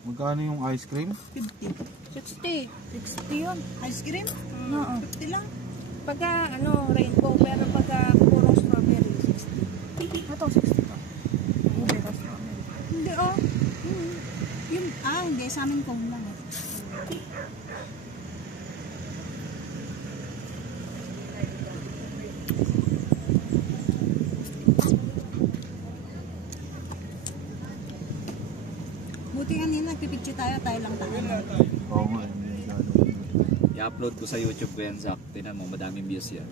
Magkano yung ice cream? 50. 60. 60 yun. Ice cream? Oo. 50 lang. Pagka, rainbow, pero pagka purong strawberry, 60. Ito, 60 to. Ube ka strawberry. Hindi, oh. Yung, hindi. Sa amin kong lang eh. Buti kanina, nagpipicture tayo lang tayo. Oo nga. I-upload ko sa YouTube ko yan, Zach. Tinan mo, madaming views yan.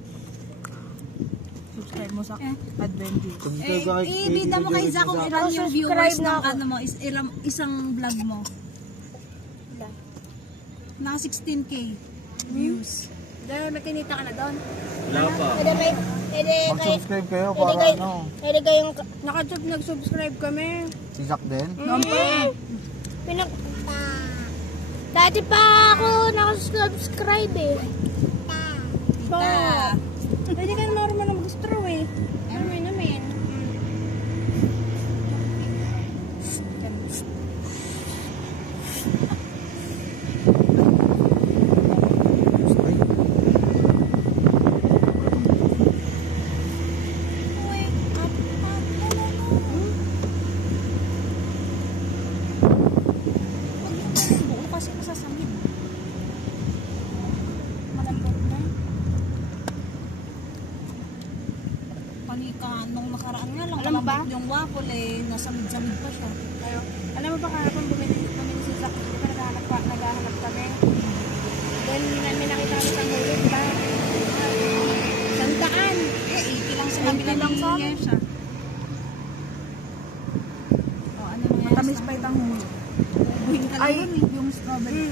Subscribe mo sa Adventure. Ibida mo kay Zach kung ilan yung viewers ng ano mo, isang vlog mo. Naka 16k views. Dahil may kinita ka na doon. Wala pa. Mag-subscribe kayo para ano. Pwede kayong nag-subscribe kami. Si Zach din? Dati pa ako nakasubscribe eh. Pa. Pwede ka naman marunong mag-straw eh. Namin. Kasi masasamid. Malambot na. Panika, nung nakaraan nga lang, Alam ba? malambot yung waffle eh, nasamid-samid pa siya. Alam mo ba kahapon bumili si Zach, di ba naghahanap kami? Then may nakita kami sa mulit ba? Santaan! 80 lang sila binili siya. Ano matamis pa itang huli. Buhin ka lang yun eh, yung strawberry.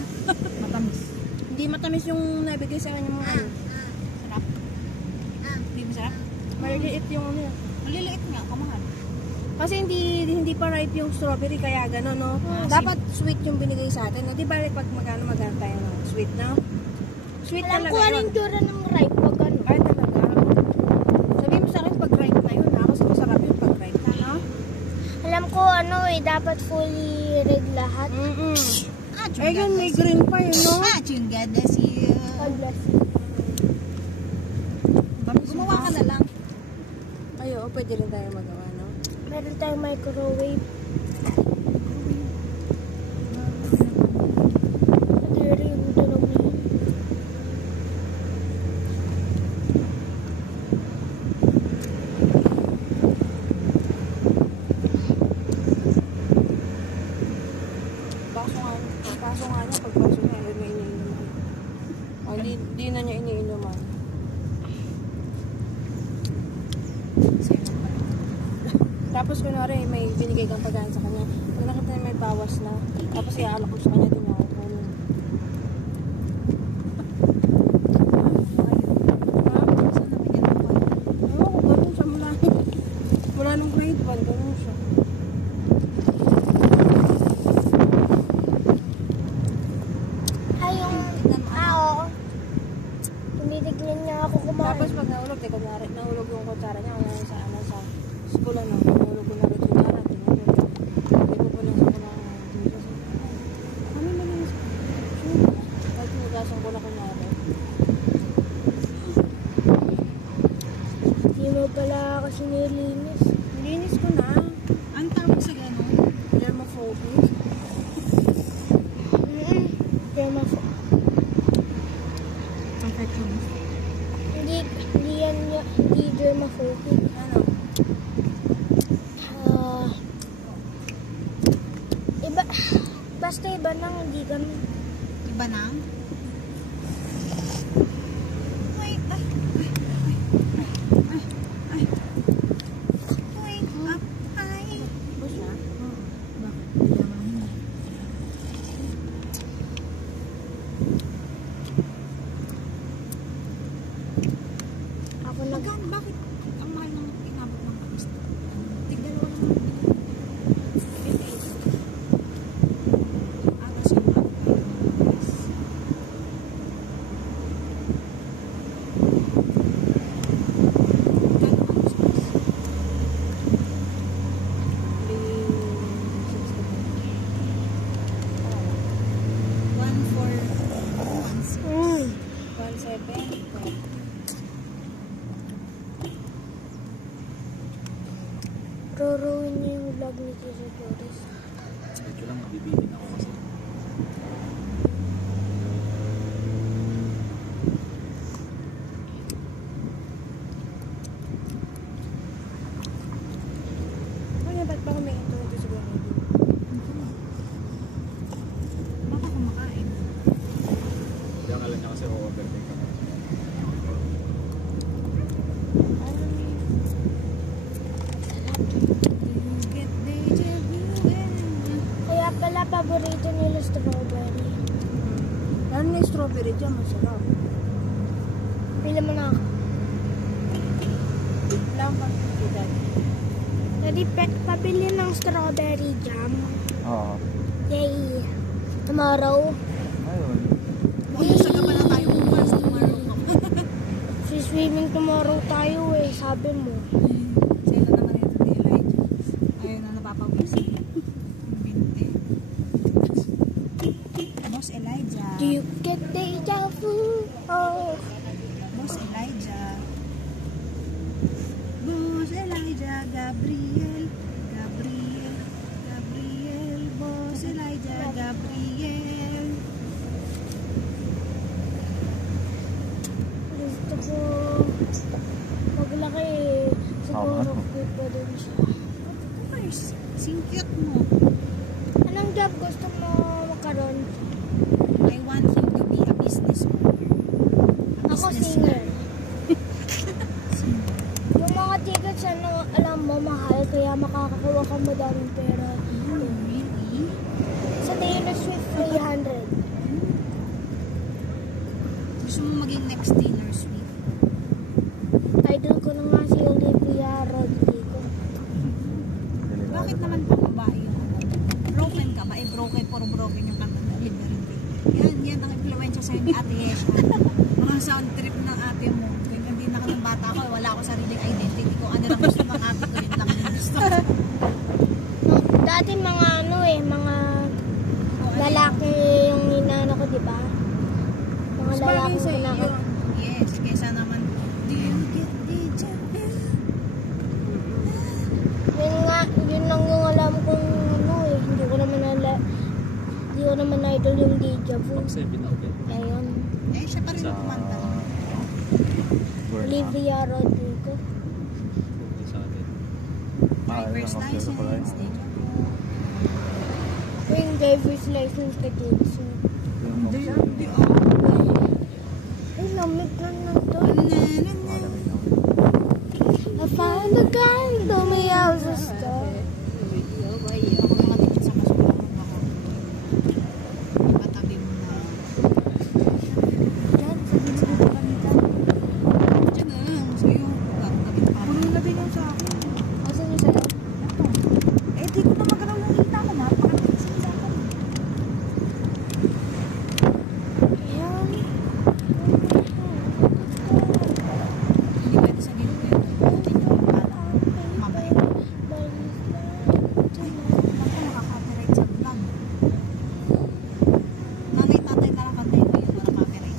Matamis. Hindi matamis yung nabigay sa kanya mga ano. Sarap. Hindi masarap? Maliliit yung ano. Maliliit nga, kamahal. Kasi hindi pa ripe yung strawberry kaya gano'n, no? Dapat sweet yung binigay sa atin. No? Di ba pag magkano tayo ng sweet, no? Sweet Alam talaga ko anong yun. dura ng ripe pag ano. Ay, talaga. Sabihin mo sa akin pag ripe na yun, ha? Kasi masarap yun pag ripe na, no? Alam ko dapat fully red lahat. Eh, yun, may green pa yun, no? Yung God bless you. God bless you. Gumawa ka na lang. Ay, oo, pwede rin tayo magawa, no? Meron tayong microwave. Madiri yung tunog na yun. Kaso nga niya, pagpasok niya, may iniinuman. O, hindi na niya iniinuman. Tapos kunwari may binigay kang pagkain sa kanya. Pag nakita niya may bawas na, tapos iaalok ko sa kanya, din ako kunin. Oo, ganun siya mula nung grade 1, ganun siya. Ay, oo. Tumitignan niya ako kumain. Tapos pag nahulog, kunwari, nahulog yung kutsara niya, kaya sa school, nahulog ko na rin kutsara, tinulog. Hindi ko po lang sa mga dito. Kami malinis ko. Kahit hinugasan ko na kunwari. Hindi mo pala kasi nilinis. Nilinis ko na. Ang tawag sa gano'n? Germophobic. Perfectionist. Hindi germophobic. Ano? Basta iba nang hindi kami. Iba na? Wait, wait up, ay. Bus na? Ako nag... Magkano? Bakit ang mahal ng inabot ng kapis? Tigdalawa lang. Atas yung kapis. Ruruin niyo yung vlog ni Tito Joris. Medyo lang, mabibitin ako kasi. Ano ba't ba may ito siguro? Baka kumakain. Kaya nga lang niya kasi overtake ka. Get deja vu. Kaya pala paborito nila strawberry. Lalo na yung strawberry dyan, masarap. Pila mo na ako. Lang pang kikitan. Pwede pabili ng strawberry jam. Oo. Yay! Tomorrow. Ayun. Magsasaga pala tayo bukas. Tomorrow ka. Swimming tomorrow tayo eh, sabi mo. Sa'yo na naman ito ni Elijah. Ayun na napapawisin. Yung binte. Boss Elijah. Do you get deja vu? Oh. Boss Elijah. Boss Elijah. Gabriel. Gabriel. Gabriel. Boss Elijah. Gabriel. Gusto ko maglaki eh. Siguro cute pa din siya. Of course. Singkit mo. Anong job gusto mo makaroon? I want him to be a businessman. Ako singer. Yung mga tickets ano, alam mo, mahal. Kaya makakakuha ka madaming pera. Oh, really? Sa Taylor Swift, 300. Gusto mo maging next Taylor Swift? Idol ko na nga si Olivia Rodrigo. Bakit naman pa babae yung ano? Broken ka ba? Eh, broken, puro broken yung kanta na Olivia Rodrigo. Yan ang influensya sa'yo ni Ate Yesha. Mga sound trip ng ate mo. Ganyan din ako ng bata ko. Wala ako sariling identity ko. Ano lang gusto ng ate ko. Yun lang yung gusto. Dati mga ano eh, mga lalaki yung ninano ko, di ba? Mga Mas lalaki bagay ko sa'yo na yun. Yes, kesa naman, do you get deja vu? Yun nga, yun lang yung alam kong ano eh. Hindi ko naman idol yung deja vu. Pag 7 out din. Ayun. Eh, siya pa rin Sa... ang kumanta. Olivia Rodrigo. Okay sa atin. Driver's license, deja vu. Yung driver's license kay Taylor Swift. Ay, lamig na to. I found a guy, told me I was a star. Ako na matikit sa masulang ako. Ipatabi mo na. Diyan, sabihin mo pa kanita. Diyan na lang, sa'yo. Tabi pa. Puno na din yung sa akin. Asan yung sa'yo? Eh, di ko na magkaraw nakita ko na. Pakatasin sa akin. Ayan. Hindi pwede sa gilid ko yun. Hindi niya mabait. Ako nakaka-copyright sa vlog. Nanay, tatay na lang kantay ko yun. Wala copyright.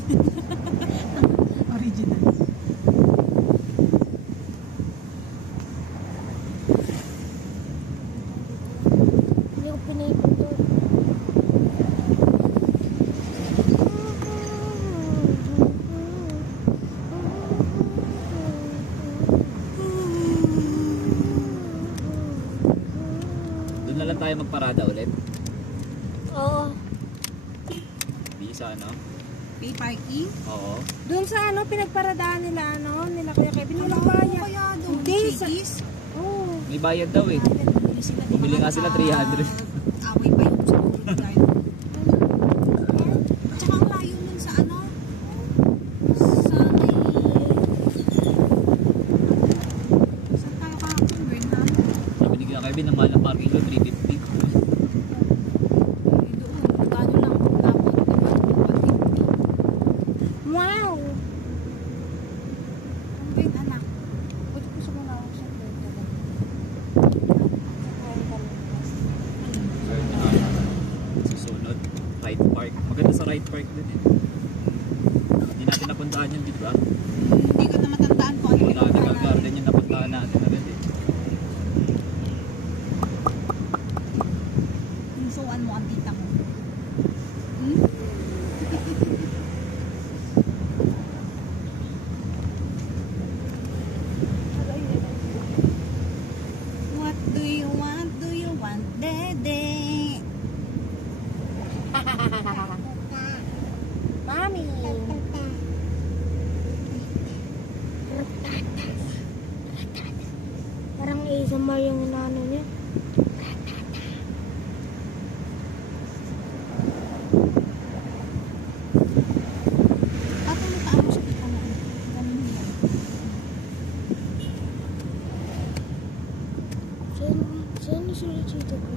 Original. Hindi ko pinipito. Doon na lang tayo magparada ulit. Oo. Di sa ano? Pay parking? Oo. Doon sa ano, pinagparadaan nila, ano, nila Kuya Kevin. Walang bayad. Kaya doon. Hindi, sa... Chickies? Oh. May bayad daw eh. Bumili nga sila 300. Away pa yung sa ulo tayo. At saka ang layo nun sa ano? Sa may... Saan tayo kahapon, Bernham? Sabi ni Kuya Kevin, ang mahal ng parking lot, 350. Doon, magkano lang. Dapat, diba? 150. Wow! Ang bait, anak. Buti ko sa mga ako sa plate. Susunod, right park. Maganda sa right park din eh. Hindi natin napunta napuntahan yun, di ba? Hindi ko na matandaan kung ano yung Botanical pinuntahan Garden natin. yung napuntahan natin agad eh. Pinsuan mo ang tita mo. Hmm? What do you want? Do you want, Dede? Mami. Parang ASMR yung inaano niya. Patay mo tao sa tita mo. Ganun yan. Saan sila chito ko?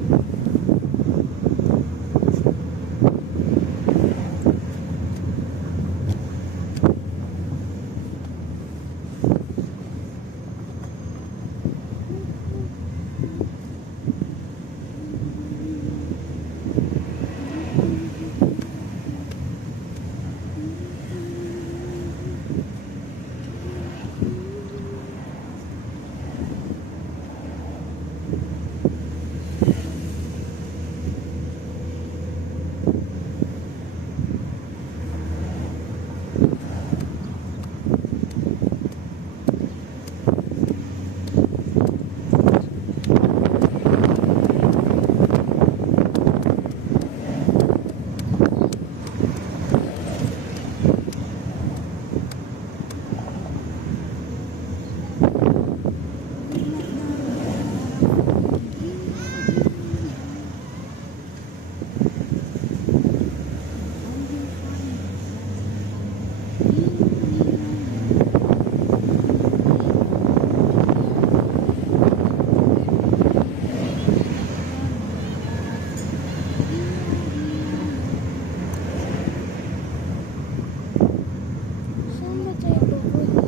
Saan ba tayo pupunta?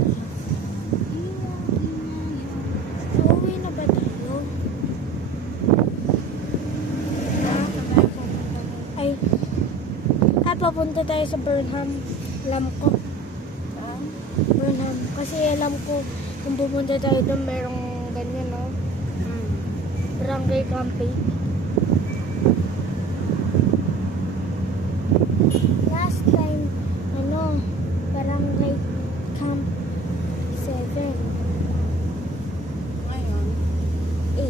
Uuwi na ba tayo? Ay, papunta tayo sa Burnham. Alam ko. Burnham. Kasi alam ko kung pupunta tayo doon, merong ganyan, no? Barangay camping. Last time, barangay camp 7. Ngayon, 8.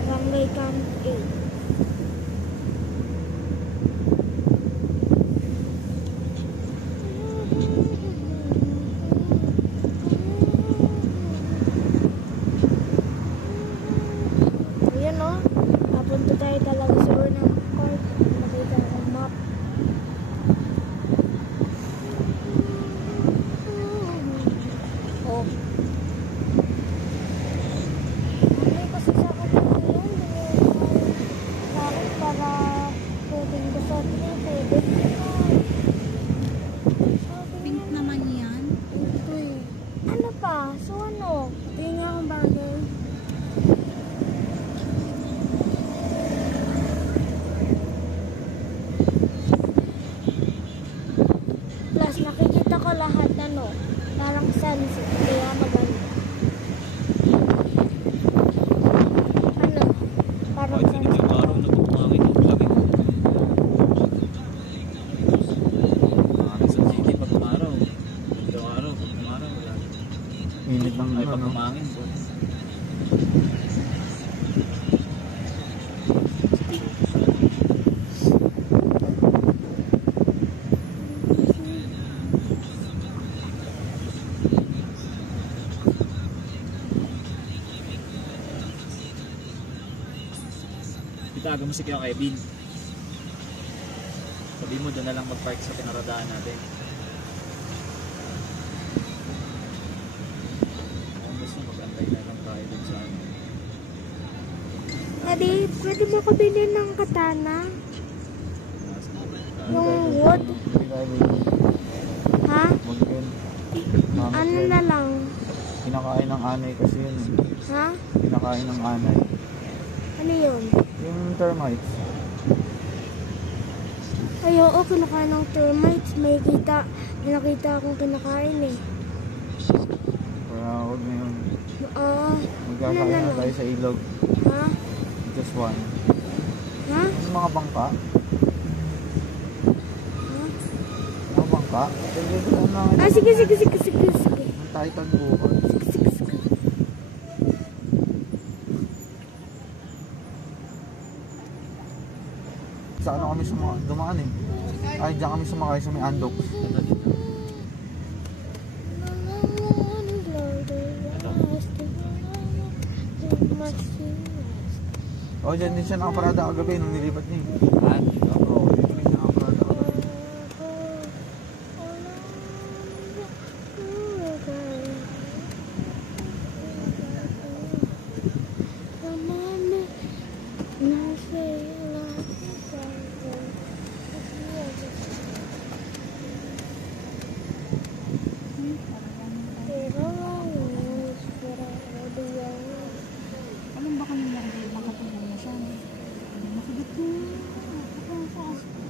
Barangay camp 8. Ayan, no? Papunta tayo talaga sa Burnham Park. Nakita ang map. oh, Ay, kasi sa akin yun, sa akin para pwedeng ko sa atin, pwedeng Pink naman yan. ito eh. Ano pa? So ano? tingin nga akong bagay. Plus, nakikita ko lahat parang sunset, kaya maganda. Ano? Parang Kahit hindi sunset. yung araw na bumangin yung laki. Bumangin sa city pag umaraw. Ganda ang araw, pag umaraw. Wala. Init ng Ay, ano, pag no? umangin. Itago mo si Kuya Kevin. Sabi mo doon na lang mag-park sa pinaradaan natin. Kung gusto mag-antay na lang tayo doon sa ano. Daddy, pwede mo ko bilhin ng katana? Nasa Yung wood? Hindi tayo bigyan. Ha? Mag-end. Ano na lang? Kinakain ng anay kasi yun eh. Ha? Kinakain ng anay. Ano yun? Yung termites. Ay, oo, kinakain ng termites. May nakita akong kinakain eh. Kaya huwag na yun. Oo. Magkakain na tayo sa ilog. Ha? Just one. Ha? Yung mga bangka. Ha? Mga bangka. Ah, sige. Ang Titan bukas. Sige. Sa ano kami dumaan eh. Ay, diyan kami sumakay sa may andok. Ito dito. O, dyan din siya nakaparada kagabi nung nilipat niya eh. Ah, dito. Oo, dito din siya nakaparada kagabi. Alam ba kami makatulong na siya? Nakagat ko.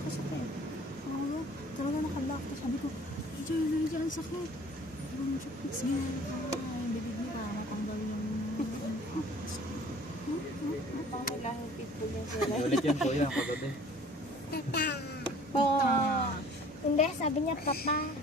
Kasakit. Ayaw. Talaga nakablock. Sabi ko, Diyan, ang sakit. Sige. Yung bibig niya para matanggal yung... Pangkailangan pitbull yan sila. Ulit yan po yan, kagabi. Hindi, sabi niya papa.